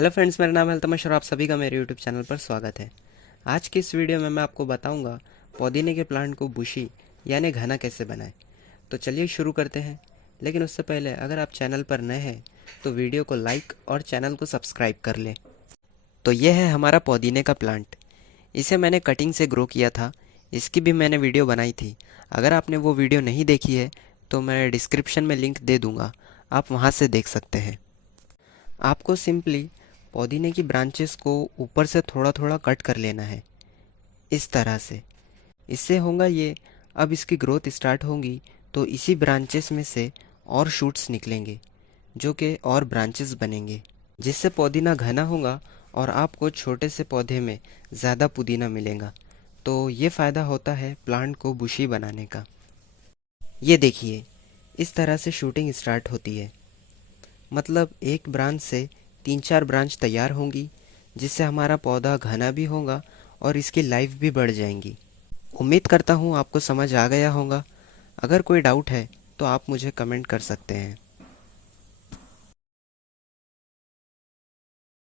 Hello friends, मेरा नाम है अल्तमश और आप सभी का मेरे यूट्यूब चैनल पर स्वागत है। आज की इस वीडियो में मैं आपको बताऊंगा पुदीने के प्लांट को बुशी यानी घना कैसे बनाएं। तो चलिए शुरू करते हैं। लेकिन उससे पहले अगर आप चैनल पर नए हैं तो वीडियो को लाइक और चैनल को सब्सक्राइब कर लें। तो ये है हमारा पुदीने का प्लांट। इसे मैंने कटिंग से ग्रो किया था। इसकी भी मैंने वीडियो बनाई थी। अगर आपने वो वीडियो नहीं देखी है तो मैं डिस्क्रिप्शन में लिंक दे दूँगा, आप वहाँ से देख सकते हैं। आपको सिंपली पुदीने की ब्रांचेस को ऊपर से थोड़ा थोड़ा कट कर लेना है, इस तरह से। इससे होगा ये, अब इसकी ग्रोथ स्टार्ट होगी तो इसी ब्रांचेस में से और शूट्स निकलेंगे जो कि और ब्रांचेस बनेंगे, जिससे पुदीना घना होगा और आपको छोटे से पौधे में ज़्यादा पुदीना मिलेगा। तो ये फ़ायदा होता है प्लांट को बुशी बनाने का। ये देखिए, इस तरह से शूटिंग स्टार्ट होती है। मतलब एक ब्रांच से 3-4 ब्रांच तैयार होंगी, जिससे हमारा पौधा घना भी होगा और इसकी लाइफ भी बढ़ जाएंगी। उम्मीद करता हूँ आपको समझ आ गया होगा। अगर कोई डाउट है तो आप मुझे कमेंट कर सकते हैं।